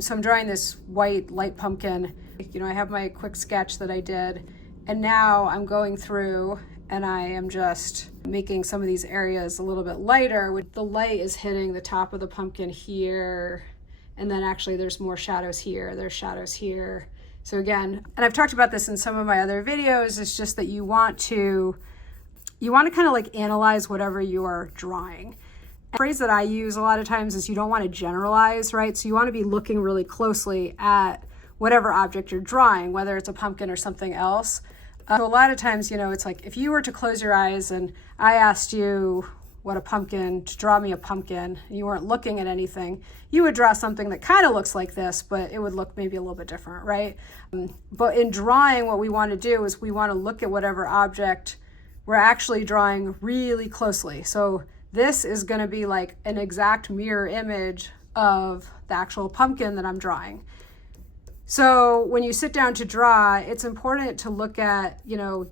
So I'm drawing this white light pumpkin. You know, I have my quick sketch that I did, and now I'm going through and I am just making some of these areas a little bit lighter. With the light is hitting the top of the pumpkin here, and then actually there's more shadows here, there's shadows here. So again, and I've talked about this in some of my other videos, it's just that you want to kind of like analyze whatever you are drawing. The phrase that I use a lot of times is you don't want to generalize, right? So you want to be looking really closely at whatever object you're drawing, whether it's a pumpkin or something else. So a lot of times, you know, it's like if you were to close your eyes and I asked you to draw me a pumpkin, and you weren't looking at anything, you would draw something that kind of looks like this, but it would look maybe a little bit different, right? But in drawing, what we want to do is we want to look at whatever object we're actually drawing really closely. So this is going to be like an exact mirror image of the actual pumpkin that I'm drawing. So when you sit down to draw, it's important to look at, you know,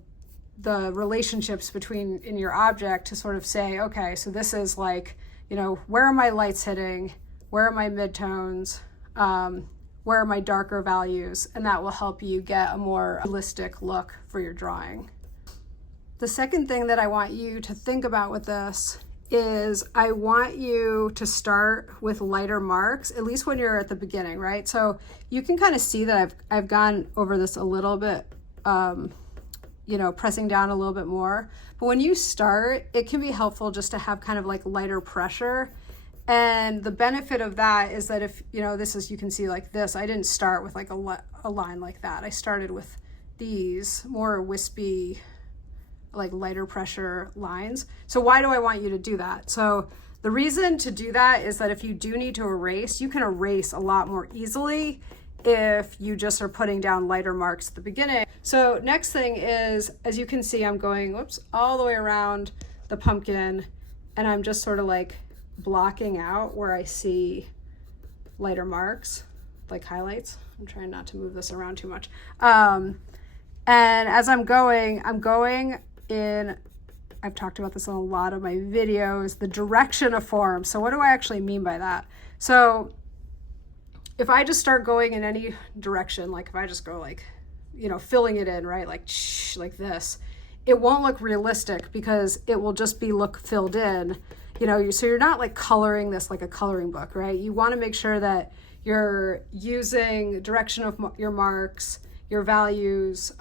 the relationships in your object to sort of say, okay, so this is like, you know, where are my lights hitting? Where are my midtones? Where are my darker values? And that will help you get a more realistic look for your drawing. The second thing that I want you to think about with this is I want you to start with lighter marks, at least when you're at the beginning, right? So you can kind of see that I've gone over this a little bit, you know, pressing down a little bit more. But when you start, it can be helpful just to have kind of like lighter pressure. And the benefit of that is that if, you know, this is, you can see like this, I didn't start with like a line like that. I started with these more wispy, like lighter pressure lines. So why do I want you to do that? So the reason to do that is that if you do need to erase, you can erase a lot more easily if you just are putting down lighter marks at the beginning. So next thing is, as you can see, I'm going, whoops, all the way around the pumpkin, and I'm just sort of like blocking out where I see lighter marks, like highlights. I'm trying not to move this around too much. And as I'm going in, I've talked about this in a lot of my videos, the direction of form. So what do I actually mean by that? So if I just start going in any direction, like if I just go like, you know, filling it in, right? Like this, it won't look realistic because it will just be filled in, you know, so you're not like coloring this like a coloring book, right? You want to make sure that you're using direction of your marks, your values,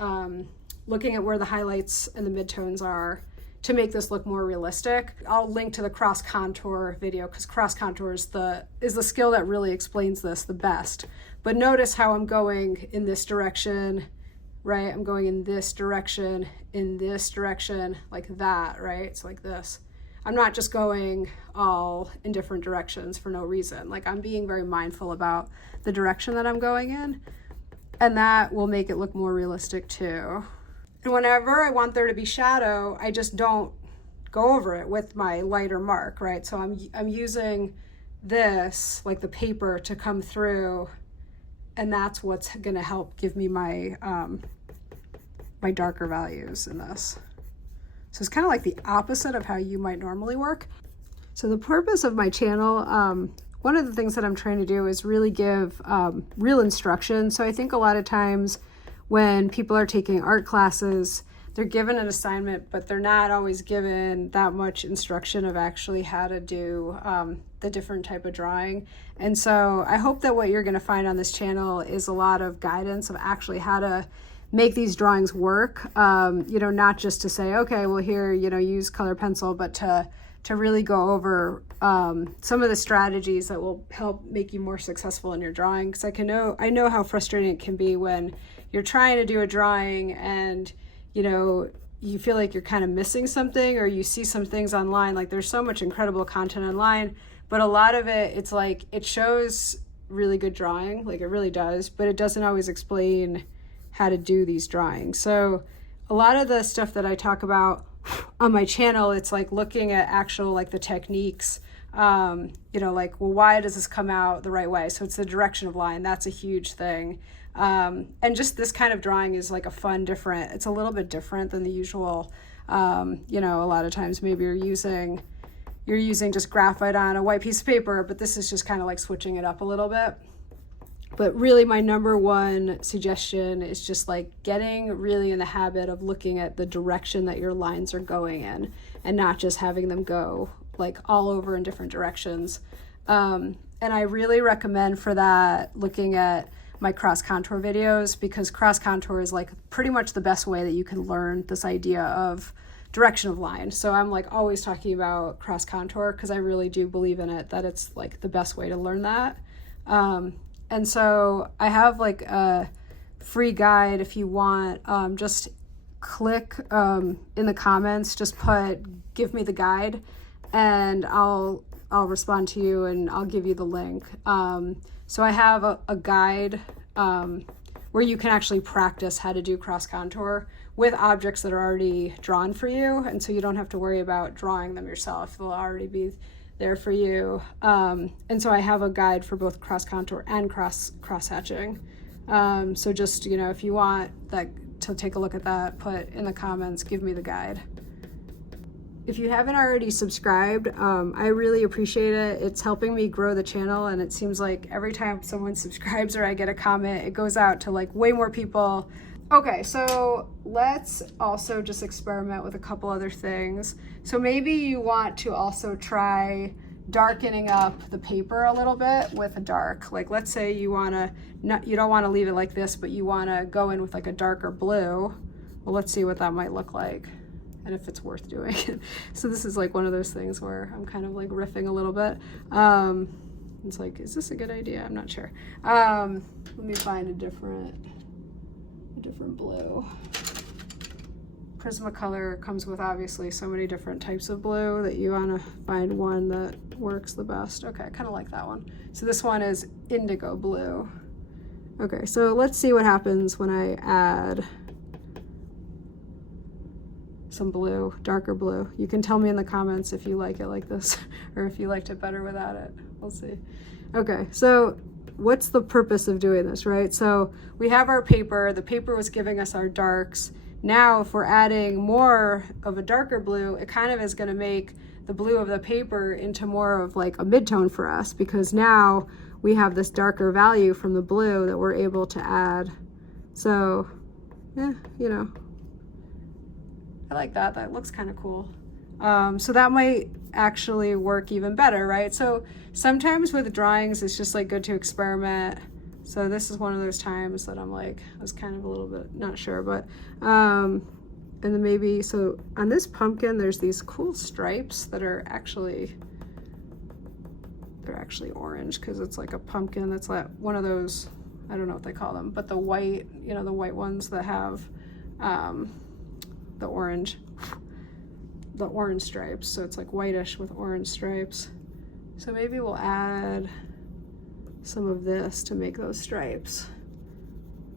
looking at where the highlights and the midtones are to make this look more realistic. I'll link to the cross contour video because cross contour is the skill that really explains this the best. But notice how I'm going in this direction, right? I'm going in this direction, like that, right? It's like this. I'm not just going all in different directions for no reason. Like I'm being very mindful about the direction that I'm going in, and that will make it look more realistic too. And whenever I want there to be shadow, I just don't go over it with my lighter mark, right? So I'm using this, like the paper, to come through, and that's what's gonna help give me my my darker values in this. So it's kind of like the opposite of how you might normally work. So the purpose of my channel, one of the things that I'm trying to do is really give real instruction. So I think a lot of times when people are taking art classes, they're given an assignment, but they're not always given that much instruction of actually how to do the different type of drawing. And so I hope that what you're gonna find on this channel is a lot of guidance of actually how to make these drawings work. You know, not just to say, okay, well here, you know, use color pencil, but to really go over some of the strategies that will help make you more successful in your drawing. Because I know how frustrating it can be when you're trying to do a drawing and, you know, you feel like you're kind of missing something, or you see some things online. Like there's so much incredible content online, but a lot of it, it's like, it shows really good drawing, like it really does, but it doesn't always explain how to do these drawings. So a lot of the stuff that I talk about on my channel, it's like looking at actual, like the techniques, you know, like, well, why does this come out the right way? So it's the direction of line. That's a huge thing. And just this kind of drawing is like a fun, different, it's a little bit different than the usual, you know, a lot of times maybe you're using just graphite on a white piece of paper, but this is just kind of like switching it up a little bit. But really my number one suggestion is just like getting really in the habit of looking at the direction that your lines are going in and not just having them go like all over in different directions. And I really recommend for that looking at my cross contour videos, because cross contour is like pretty much the best way that you can learn this idea of direction of line. So I'm like always talking about cross contour because I really do believe in it, that it's like the best way to learn that. And so I have like a free guide if you want. Just click in the comments, just put give me the guide, and I'll respond to you and I'll give you the link. So I have a guide where you can actually practice how to do cross contour with objects that are already drawn for you, and so you don't have to worry about drawing them yourself. They'll already be there for you. And so I have a guide for both cross contour and cross hatching. So just, you know, if you want that to take a look at that, put in the comments, give me the guide. If you haven't already subscribed, I really appreciate it. It's helping me grow the channel, and it seems like every time someone subscribes or I get a comment, it goes out to like way more people. Okay, so let's also just experiment with a couple other things. So maybe you want to also try darkening up the paper a little bit with a dark. Like let's say you don't want to leave it like this, but you want to go in with like a darker blue. Well, let's see what that might look like and if it's worth doing. So this is like one of those things where I'm kind of like riffing a little bit. It's like, is this a good idea? I'm not sure. Let me find a different blue. Prismacolor comes with obviously so many different types of blue that you want to find one that works the best. Okay, I kind of like that one. So this one is indigo blue. Okay, so let's see what happens when I add some blue, darker blue. You can tell me in the comments if you like it like this or if you liked it better without it. We'll see. Okay, so what's the purpose of doing this, right? So we have our paper. The paper was giving us our darks. Now, if we're adding more of a darker blue, it kind of is going to make the blue of the paper into more of like a midtone for us, because now we have this darker value from the blue that we're able to add. So, yeah, you know, I like that. That looks kind of cool. So that might actually work even better, right? So sometimes with drawings, it's just like good to experiment. So this is one of those times that I'm like, I was kind of a little bit not sure, but, and then maybe, so on this pumpkin, there's these cool stripes that are actually, they're actually orange because it's like a pumpkin that's like one of those, I don't know what they call them, but the white, you know, the white ones that have the orange stripes. So it's like whitish with orange stripes. So maybe we'll add some of this to make those stripes.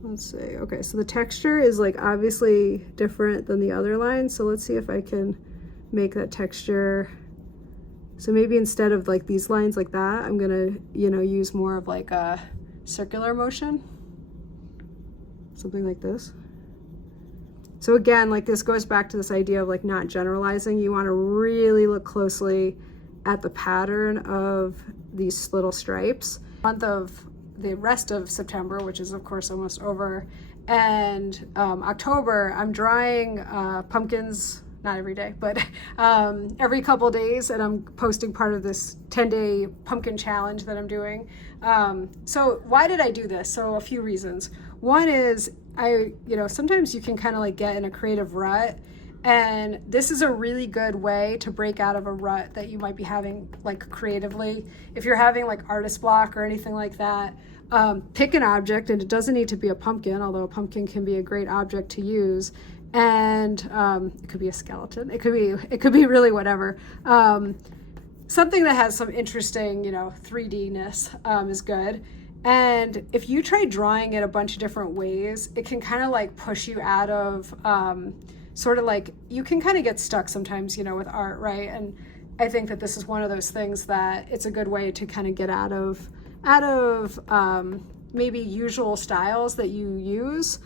Let's see. Okay, so the texture is like obviously different than the other lines. So let's see if I can make that texture. So maybe instead of like these lines like that, I'm gonna, you know, use more of like a circular motion. Something like this. So again, like this goes back to this idea of like not generalizing. You want to really look closely at the pattern of these little stripes. The rest of September, which is of course almost over, and October, I'm drawing pumpkins, not every day, but every couple days, and I'm posting part of this 10-day pumpkin challenge that I'm doing. So why did I do this? So a few reasons. One is sometimes you can kind of like get in a creative rut, and this is a really good way to break out of a rut that you might be having like creatively. If you're having like artist block or anything like that, pick an object, and it doesn't need to be a pumpkin, although a pumpkin can be a great object to use. And it could be a skeleton. It could be really whatever. Something that has some interesting, 3D-ness is good. And if you try drawing it a bunch of different ways, it can kind of like push you out of sort of like, you can kind of get stuck sometimes, with art, right? And I think that this is one of those things that it's a good way to kind of get out of maybe usual styles that you use,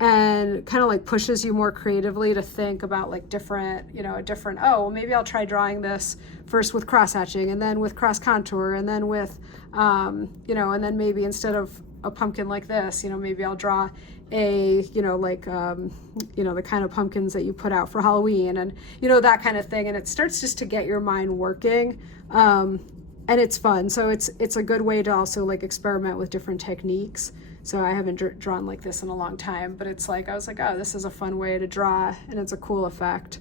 and kind of like pushes you more creatively to think about like different, oh, well, maybe I'll try drawing this first with cross hatching, and then with cross contour, and then with, and then maybe instead of a pumpkin like this, you know, maybe I'll draw a, you know, like, you know, the kind of pumpkins that you put out for Halloween and, you know, that kind of thing. And it starts just to get your mind working. And it's fun. So it's a good way to also like experiment with different techniques. So I haven't drawn like this in a long time, but it's like, I was like, oh, this is a fun way to draw and it's a cool effect.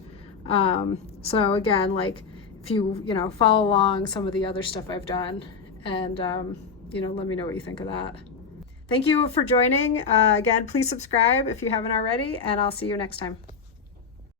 So again, like if you know, follow along some of the other stuff I've done and, you know, let me know what you think of that. Thank you for joining. Again, please subscribe if you haven't already, and I'll see you next time.